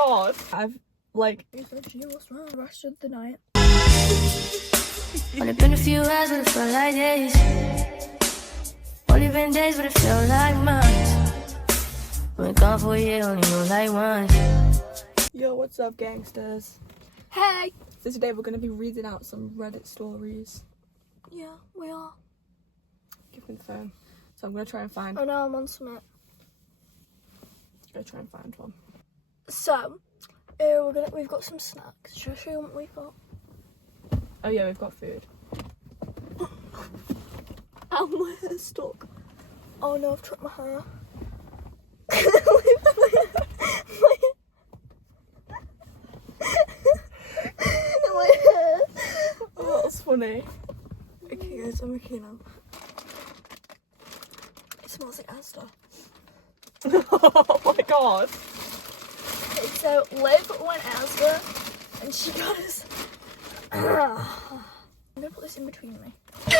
god. I've like You said you was wrong the rest of the night. Only been a few hours, but it felt like days. Only been days, but it felt like months. Been gone for a year, only know like once. yo, what's up, gangsters? Hey! So today we're gonna be reading out some Reddit stories. Yeah, we are. Give me the phone. So I'm gonna try and find. Oh no, I'm on Summit. Go try and find one. So, we've got some snacks. Should I show you what we've got? Oh yeah, we've got food. Ow, my hair's stuck. Oh no, I've tripped my hair. my hair. Oh, that's funny. Okay guys, I'm okay now. It smells like Asda. Oh my god. Okay, so Liv went Asda and she got us. I'm gonna put this in between me. We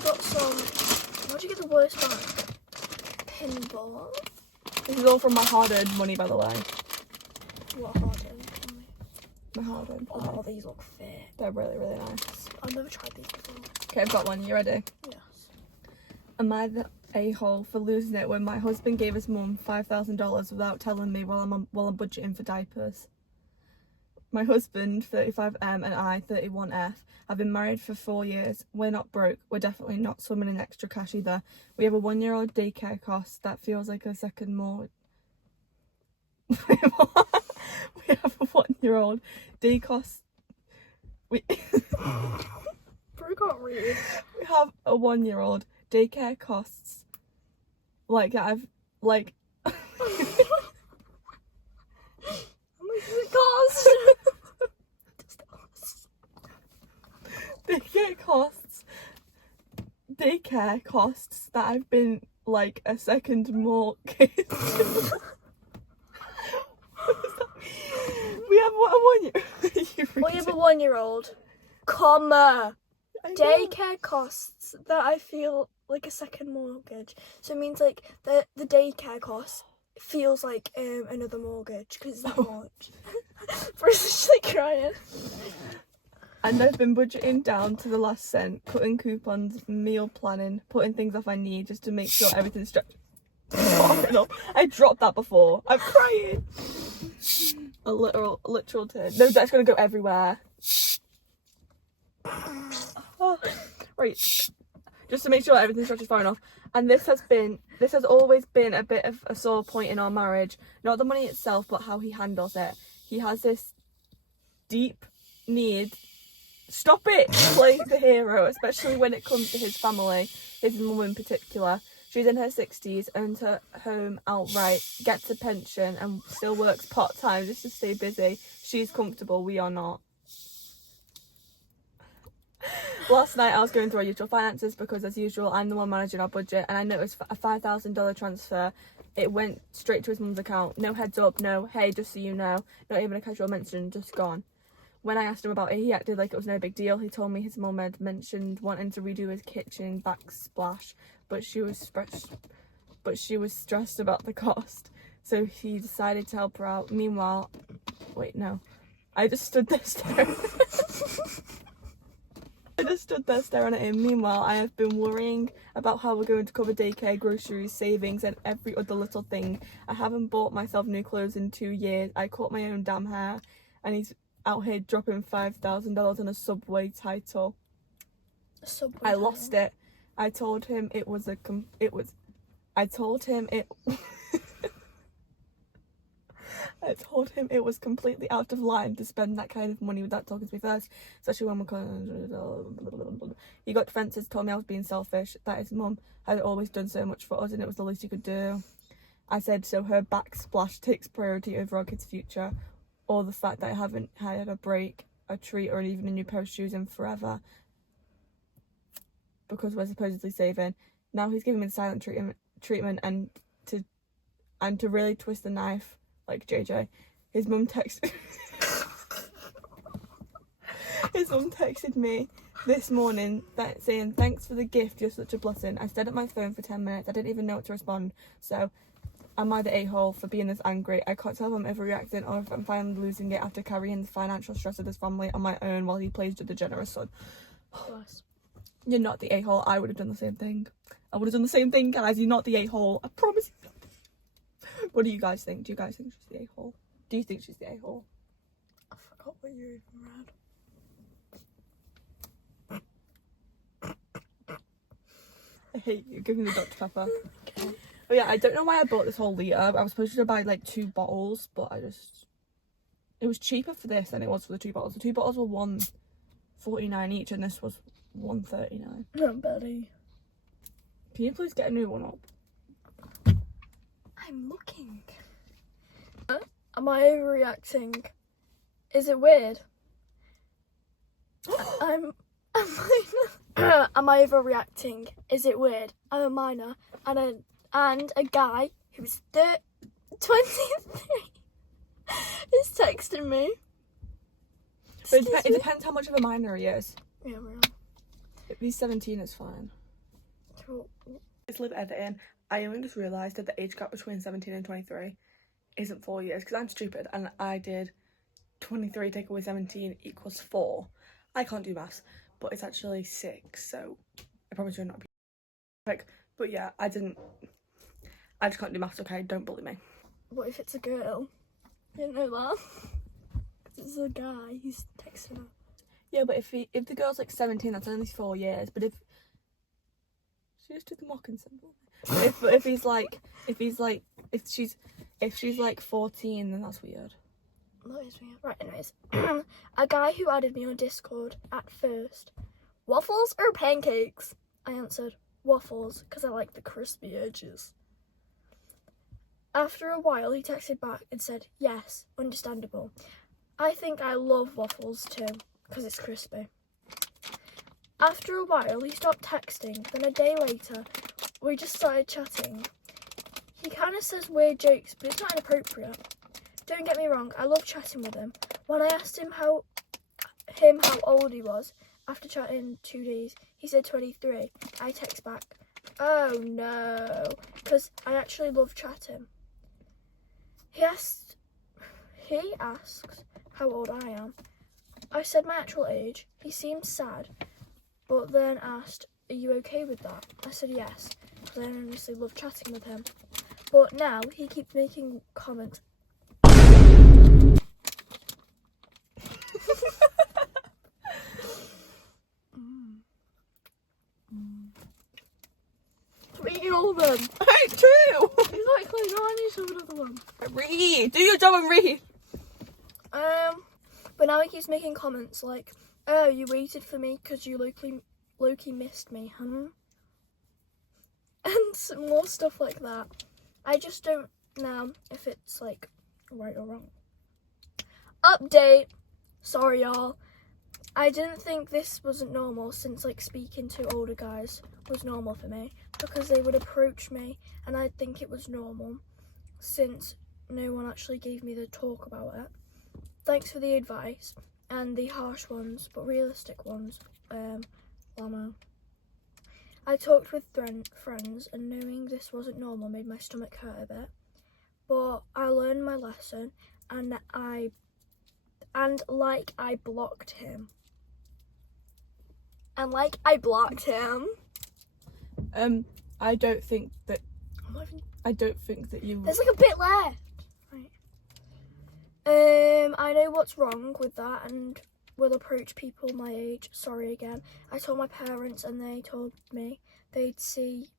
got some. Where'd you get the worst bag? Pinball. This is all from my hard-earned money, by the way. What hard-earned money? My hard-earned money. Oh, these look fair. They're really, really nice. I've never tried these before. Okay, I've got one. You ready? Yes. Am I the a-hole for losing it when my husband gave his mum $5,000 without telling me while I'm budgeting for diapers? My husband, 35M, and I, 31F, have been married for 4 years. We're not broke. We're definitely not swimming in extra cash either. We have a 1-year-old daycare cost that feels like a second more. We have a 1-year-old day cost. We Bro can't read. we have a 1-year-old daycare costs. Like I've like. How much does it cost? Daycare costs that I've been like a second mortgage. We have what, a 1 year. We have a 1-year-old, comma, daycare costs that I feel like a second mortgage. So it means like the daycare cost feels like another mortgage because it's that much. Bruce is like crying. And I've been budgeting down to the last cent, cutting coupons, meal planning, putting things off I need just to make sure everything's I dropped that before. I'm crying. A literal tear. No, that's gonna go everywhere. Oh, right. Just to make sure everything stretches far enough. And this has always been a bit of a sore point in our marriage. Not the money itself, but how he handles it. He has this deep need. Stop it! Play the hero, especially when it comes to his family, his mum in particular. She's in her 60s, owns her home outright, gets a pension, and still works part-time just to stay busy. She's comfortable, we are not. Last night I was going through our usual finances because, as usual, I'm the one managing our budget, and I noticed a $5,000 transfer. It went straight to his mum's account. No heads up, no, hey, just so you know. Not even a casual mention, just gone. When I asked him about it, he acted like it was no big deal. He told me his mum had mentioned wanting to redo his kitchen backsplash, but she was stressed about the cost, so he decided to help her out. Meanwhile, wait, no, I just stood there staring. At him. Meanwhile, I have been worrying about how we're going to cover daycare, groceries, savings, and every other little thing. I haven't bought myself new clothes in 2 years. I cut my own damn hair, and he's out here dropping $5,000 on a Subway title. I lost it. I told him it was completely out of line to spend that kind of money without talking to me first, especially when we're. He got defensive, told me I was being selfish, that his mum had always done so much for us and it was the least he could do. I said so her backsplash takes priority over our kids' future, or the fact that I haven't had a break, a treat, or even a new pair of shoes in forever because we're supposedly saving. Now he's giving me the silent treatment and to really twist the knife like JJ. His mum texted me this morning saying, thanks for the gift, you're such a blessing. I stayed at my phone for 10 minutes. I didn't even know what to respond. So, am I the a-hole for being this angry? I can't tell if I'm overreacting or if I'm finally losing it after carrying the financial stress of this family on my own while he plays with the generous son. Bless. You're not the a-hole. I would have done the same thing. I would have done the same thing, guys. You're not the a-hole. I promise you. What do you guys think? Do you guys think she's the a-hole? Do you think she's the a-hole? I forgot what you even read. I hate you. Give me the Dr. Pepper. Okay. But yeah, I don't know why I bought this whole litre. I was supposed to buy like 2 bottles, but it was cheaper for this than it was for the 2 bottles. The 2 bottles were $1.49 each, and this was $1.39. Oh, Betty. Can you please get a new one up? I'm looking. Am I overreacting? Is it weird? Am I overreacting? Is it weird? I'm a minor and a guy who's 23 is texting me. But it depends how much of a minor he is. Yeah, well. If he's 17, it's fine. Cool. It's live editing. I only just realised that the age gap between 17 and 23 isn't 4 years, because I'm stupid and I did 23 take away 17 equals 4. I can't do maths, but it's actually 6, so I promise you're not perfect. But yeah, I just can't do maths, okay? Don't bully me. What if it's a girl? I didn't know that. 'Cause it's a guy, he's texting her. Yeah, but if the girl's like 17, that's only 4 years. But if she just did the mocking symbol. If she's like 14, then that's weird. That is weird. Right, anyways. A guy who added me on Discord at first. Waffles or pancakes? I answered waffles because I like the crispy edges. After a while, he texted back and said, yes, understandable. I think I love waffles too because it's crispy. After a while, he stopped texting. Then a day later, we just started chatting. He kind of says weird jokes, but it's not inappropriate. Don't get me wrong, I love chatting with him. When I asked him how old he was, after chatting 2 days, he said 23. I text back, oh no, because I actually love chatting. He asks how old I am. I said my actual age. He seemed sad, but then asked, are you okay with that? I said yes, because I honestly love chatting with him. But now he keeps making comments. Reading all of them. Ain't true. Exactly. No, I need to have another one. Read. Do your job and read. But now he keeps making comments like, "Oh, you waited for me because you low-key missed me, huh?" And some more stuff like that. I just don't know if it's like right or wrong. Update. Sorry, y'all. I didn't think this wasn't normal since like speaking to older guys was normal for me because they would approach me and I'd think it was normal since no one actually gave me the talk about it. Thanks for the advice and the harsh ones but realistic ones, Lamo. I talked with friends and knowing this wasn't normal made my stomach hurt a bit, but I learned my lesson and I blocked him. I don't think that you. There's like a bit left. Right. I know what's wrong with that and will approach people my age. Sorry again. I told my parents and they told me they'd see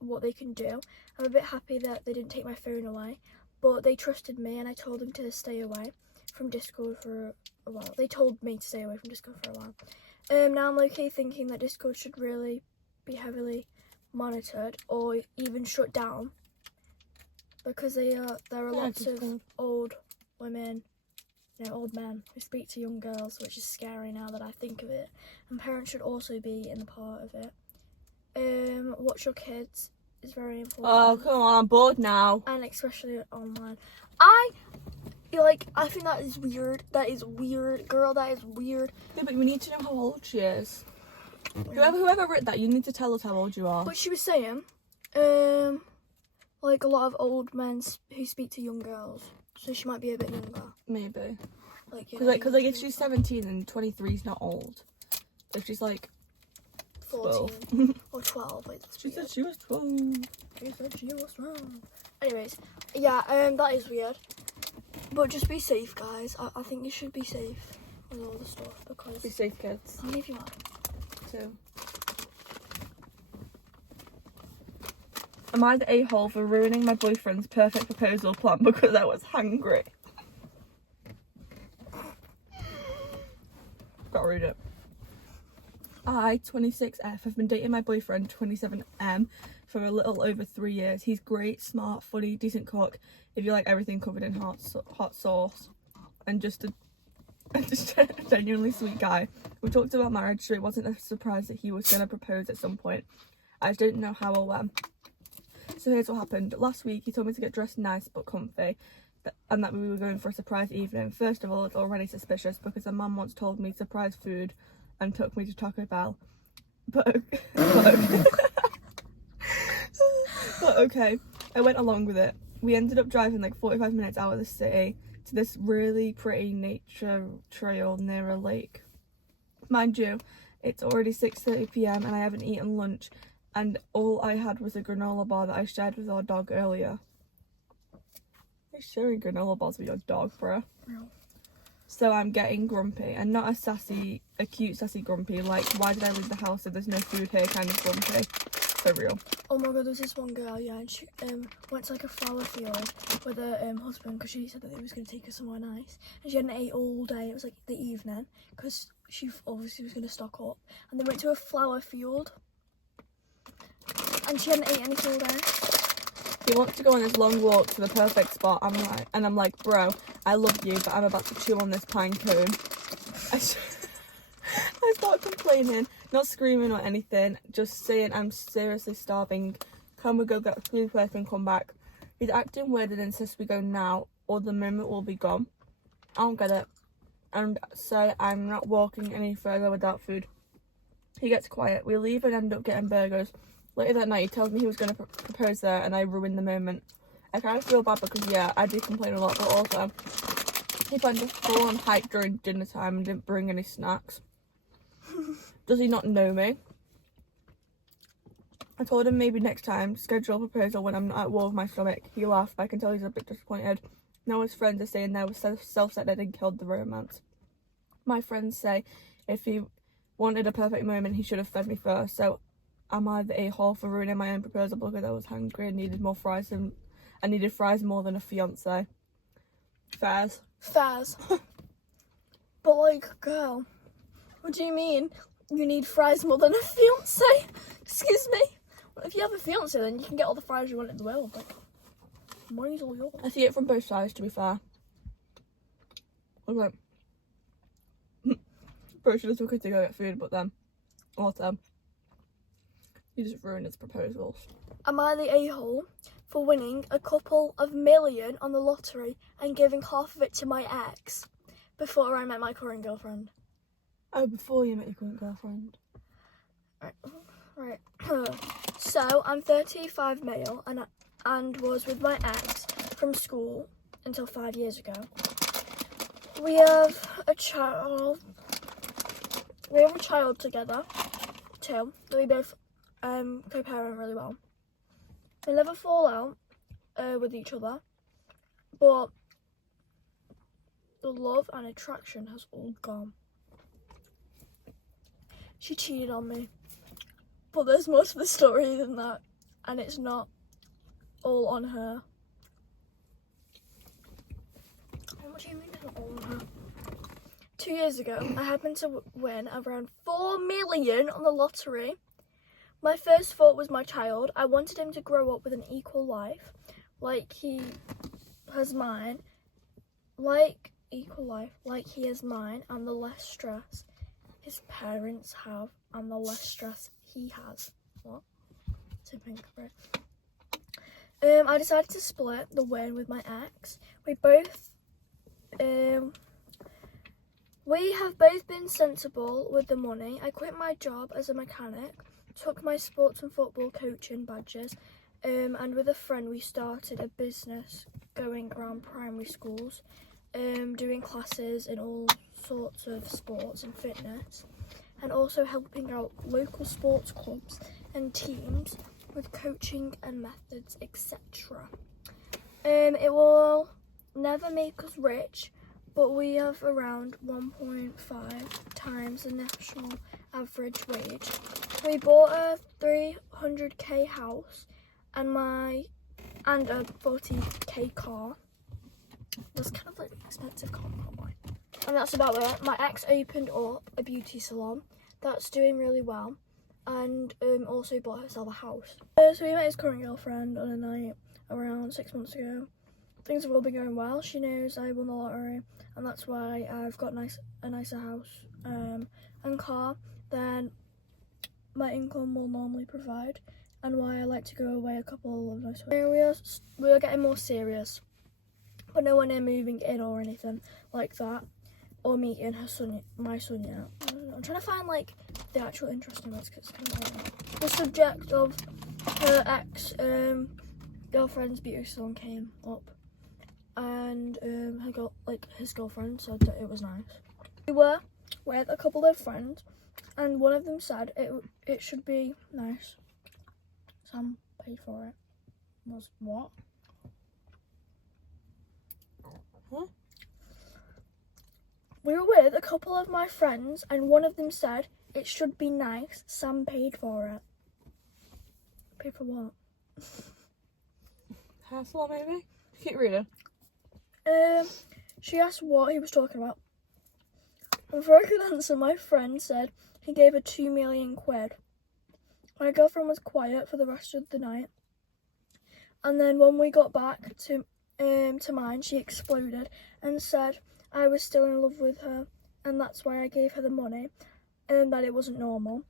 what they can do. I'm a bit happy that they didn't take my phone away, but they trusted me and I told them to stay away from Discord for a while. They told me to stay away from Discord for a while. Now I'm okay thinking that Discord should really be heavily monitored or even shut down because there are lots of old women, old men who speak to young girls, which is scary now that I think of it. And parents should also be in the part of it. Watch your kids is very important. Oh, come on, I'm bored now. And especially online. I think that is weird. That is weird. Girl, that is weird. Yeah, but we need to know how old she is. Whoever wrote that, you need to tell us how old you are. But she was saying, like a lot of old men who speak to young girls, so she might be a bit younger. Maybe. Like, Because if she's 17 and 23 is not old. If she's like 14 or 12. Wait, that's she weird. said she was 12. She said she was 12. Anyways, yeah, that is weird. But just be safe, guys. I think you should be safe with all the stuff because. Be safe, kids. How many of you are? Too. Am I the a-hole for ruining my boyfriend's perfect proposal plan because I was hungry? Gotta read it. I, 26F, have been dating my boyfriend, 27M, for a little over 3 years. He's great, smart, funny, decent cook, if you like everything covered in hot sauce, and just a genuinely sweet guy. We talked about marriage, so it wasn't a surprise that he was going to propose at some point. I just didn't know how or when. So here's what happened. Last week, he told me to get dressed nice but comfy, and that we were going for a surprise evening. First of all, it's already suspicious because a mum once told me surprise food and took me to Taco Bell. But okay, I went along with it. We ended up driving like 45 minutes out of the city to this really pretty nature trail near a lake. Mind you, it's already 6:30 p.m. and I haven't eaten lunch, and all I had was a granola bar that I shared with our dog earlier. You're sharing granola bars with your dog, bruh. No. So I'm getting grumpy, and not a cute sassy grumpy, like why did I leave the house if there's no food here kind of grumpy. For real. Oh my god, there was this one girl, yeah, and she went to like a flower field with her husband because she said that he was going to take her somewhere nice, and she hadn't ate all day. It was like the evening because she obviously was going to stock up, and they went to a flower field and she hadn't ate anything all day. He wants to go on this long walk to the perfect spot. I'm like, bro, I love you, but I'm about to chew on this pine cone. I start complaining, not screaming or anything, just saying I'm seriously starving. Can we go get food first and come back? He's acting weird and insists we go now or the moment will be gone. I don't get it. And say I'm not walking any further without food. He gets quiet. We leave and end up getting burgers. Later that night, he tells me he was going to propose there, and I ruined the moment. I kind of feel bad because, yeah, I do complain a lot, but also, he planned a full-on hike during dinner time and didn't bring any snacks. Does he not know me? I told him maybe next time, schedule a proposal when I'm not at war with my stomach. He laughed, but I can tell he's a bit disappointed. Now his friends are saying there was self-centered and killed the romance. My friends say if he wanted a perfect moment, he should have fed me first, so am I the a-hole for ruining my own proposal because I was hungry and needed more fries and I needed fries more than a fiance? Fairs. But like, girl, what do you mean you need fries more than a fiance? Excuse me. Well, if you have a fiance, then you can get all the fries you want in the world. Like, money's all yours. I see it from both sides, to be fair. I was like, bro should have took her to go get food, but then also he just ruined his proposals. Am I the a-hole for winning a couple of million on the lottery and giving half of it to my ex before I met my current girlfriend? Oh, before you met your current girlfriend. Right. So I'm 35 male and was with my ex from school until 5 years ago. We have a child. We have a child together too. We both co-parent really well. We never fall out with each other, but the love and attraction has all gone. She cheated on me, but there's more to the story than that, and it's not all on her. What do you mean it's not all on her? 2 years ago, I happened to win around 4 million on the lottery. My first thought was my child. I wanted him to grow up with an equal life, like he has mine. Like he has mine, and the less stress his parents have, and the less stress he has. What? I decided to split the win with my ex. We both We have both been sensible with the money. I quit my job as a mechanic, took my sports and football coaching badges, and with a friend we started a business going around primary schools, doing classes in all sorts of sports and fitness, and also helping out local sports clubs and teams with coaching and methods, etc. It will never make us rich, but we have around 1.5 times the national average wage. We bought a 300k house and a 40k car. That's kind of like an expensive car, probably. And that's about it. My ex opened up a beauty salon that's doing really well, and also bought herself a house. So we met his current girlfriend on a night around 6 months ago. Things have all been going well. She knows I won the lottery, and that's why I've got a nicer house and car than my income will normally provide, and why I like to go away a couple of nice areas. We are getting more serious, but no one is moving in or anything like that, or meeting my son yet. I'm trying to find like the actual interesting bits because it's kind of boring. The subject of her ex girlfriend's beauty salon came up, and his girlfriend said that it was nice. We were with a couple of friends, and one of them said it should be nice. Sam paid for it. Was what? Huh? We were with a couple of my friends, and one of them said it should be nice. Sam paid for it. Paid for what? Hassle, maybe? Keep reading. She asked what he was talking about. Before I could answer, my friend said he gave her 2 million quid. My girlfriend was quiet for the rest of the night, and then when we got back to mine, she exploded and said I was still in love with her, and that's why I gave her the money, and that it wasn't normal.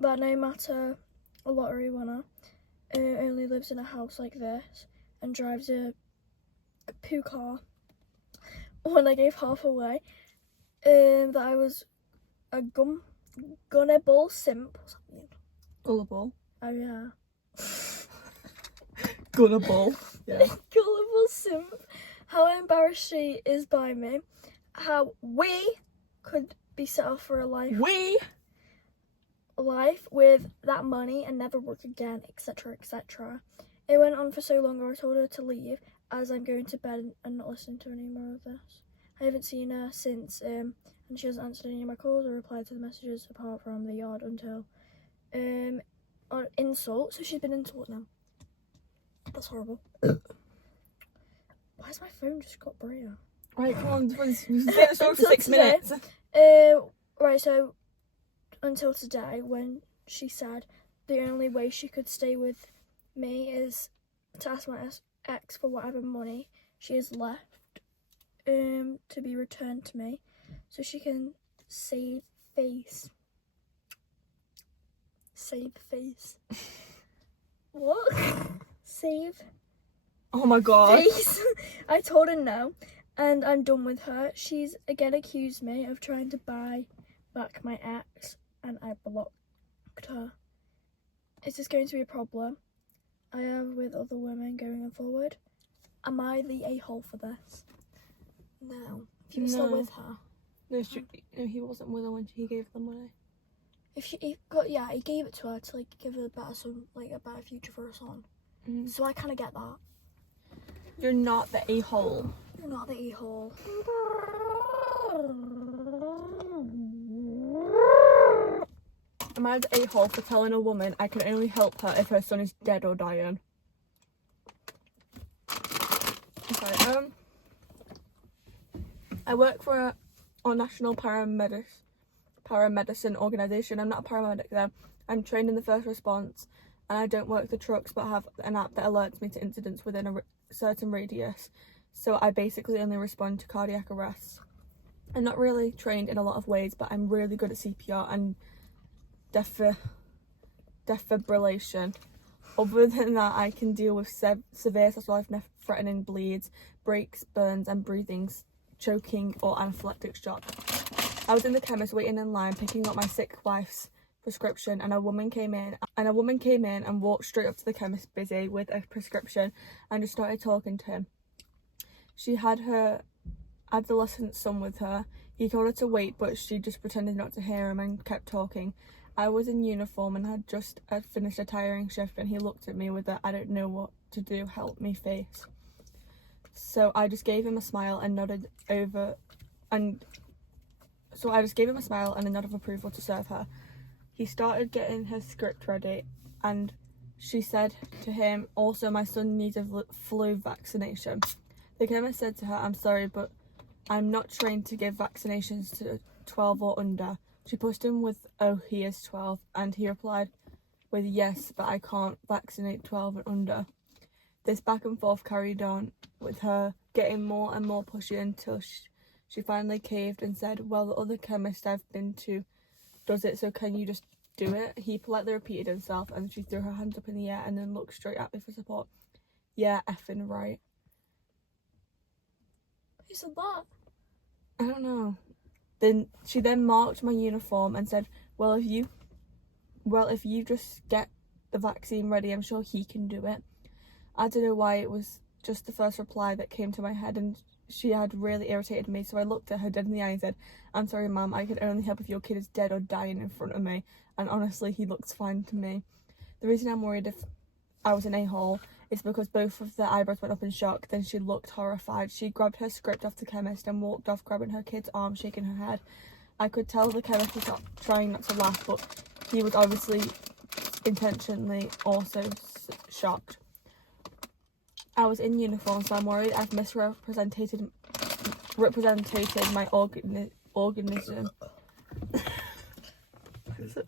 That no matter a lottery winner only lives in a house like this and drives a poo car. When I gave half away, that I was a gunnable simp or something. Gullible. Oh yeah. Gullible. Yeah. Gullible simp. How embarrassed she is by me. How we could be set off for a life with that money and never work again, etc, etc. It went on for so long, I told her to leave as I'm going to bed and not listen to any more of this. I haven't seen her since, and she hasn't answered any of my calls or replied to the messages apart from the odd until on insult. So she's been insulted now. That's horrible. Why has my phone just got brighter? Right, come on, we've been for 6 minutes. Right, so until today, when she said the only way she could stay with me is to ask my ex for whatever money she has left to be returned to me, so she can save face. Save face. What? Save Oh my god. face. I told her no, and I'm done with her. She's again accused me of trying to buy back my ex, and I blocked her. Is this going to be a problem I have with other women going forward? Am I the a-hole for this? No. If you were still No. with her. No, he wasn't with her when he gave the money. If he gave it to her to like give her a better future for her son. Mm. So I kind of get that. You're not the a-hole. You're not the a-hole. Am I the a-hole for telling a woman I can only help her if her son is dead or dying? Okay, I work for our national paramedicine organisation. I'm not a paramedic though. I'm trained in the first response, and I don't work the trucks but have an app that alerts me to incidents within a certain radius. So I basically only respond to cardiac arrests. I'm not really trained in a lot of ways, but I'm really good at CPR and defibrillation. Other than that, I can deal with severe life-threatening bleeds, breaks, burns and breathing, choking or anaphylactic shock. I was in the chemist waiting in line, picking up my sick wife's prescription, and a woman came in and walked straight up to the chemist busy with a prescription and just started talking to him. She had her adolescent son with her. He told her to wait, but she just pretended not to hear him and kept talking. I was in uniform and had just finished a tiring shift, and he looked at me with a "I don't know what to do, help me" face. So I just gave him a smile and nodded over, and so I just gave him a smile and a nod of approval to serve her. He started getting her script ready, and she said to him, "Also, my son needs a flu vaccination." The chemist said to her, "I'm sorry, but I'm not trained to give vaccinations to 12 or under." She pushed him with, "Oh, he is 12, and he replied with, "Yes, but I can't vaccinate 12 and under." This back and forth carried on, with her getting more and more pushy until she finally caved and said, "Well, the other chemist I've been to does it, so can you just do it?" He politely repeated himself, and she threw her hands up in the air and then looked straight at me for support. "Yeah, effing right." Who said that? I don't know. Then she marked my uniform and said, well, if you just get the vaccine ready, I'm sure he can do it." I don't know why, it was just the first reply that came to my head, and she had really irritated me, so I looked at her dead in the eye and said, "I'm sorry, ma'am, I can only help if your kid is dead or dying in front of me, and honestly, he looks fine to me." The reason I'm worried if I was an a-hole is because both of their eyebrows went up in shock. Then she looked horrified. She grabbed her script off the chemist and walked off, grabbing her kid's arm, shaking her head. I could tell the chemist was trying not to laugh, but he was obviously intentionally also shocked. I was in uniform, so I'm worried I've misrepresented my organism.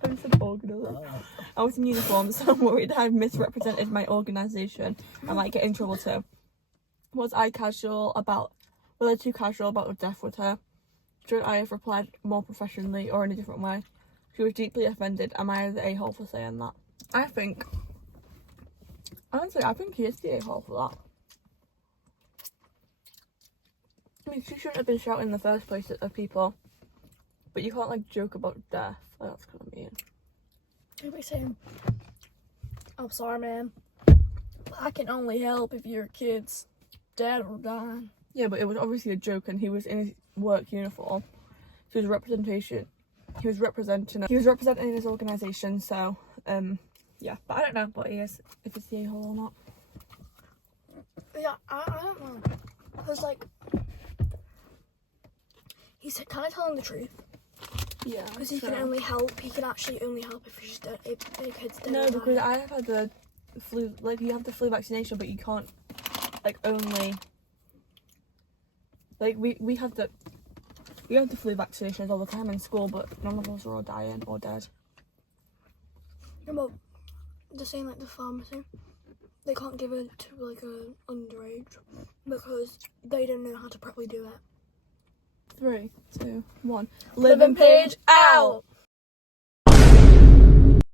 I said organism. I was in uniform, so I'm worried I've misrepresented my organisation. I might get in trouble too. Was I too casual about the death with her? Should I have replied more professionally or in a different way? She was deeply offended. Am I the a-hole for saying that? I think he is the a-hole for that. I mean, she shouldn't have been shouting in the first place at people, but you can't like joke about death. Like, that's kind of mean. She'd be saying, "I'm sorry, man, but I can only help if your kid's dead or dying." Yeah, but it was obviously a joke, and he was in his work uniform. So his representation, he was representing his organisation. So, yeah. But I don't know what he is, if it's the a-hole or not. Yeah, I don't know, because like he's kind of telling the truth. Yeah. Because he can actually only help if he's dead, if the kid's dead. No, because I have had the flu. Like, you have the flu vaccination, but you can't like only. Like we have the flu vaccinations all the time in school, but none of us are all dying or dead. Yeah, but the same like the pharmacy, they can't give it to like an underage because they don't know how to properly do it. 3, 2, 1. Living Page out!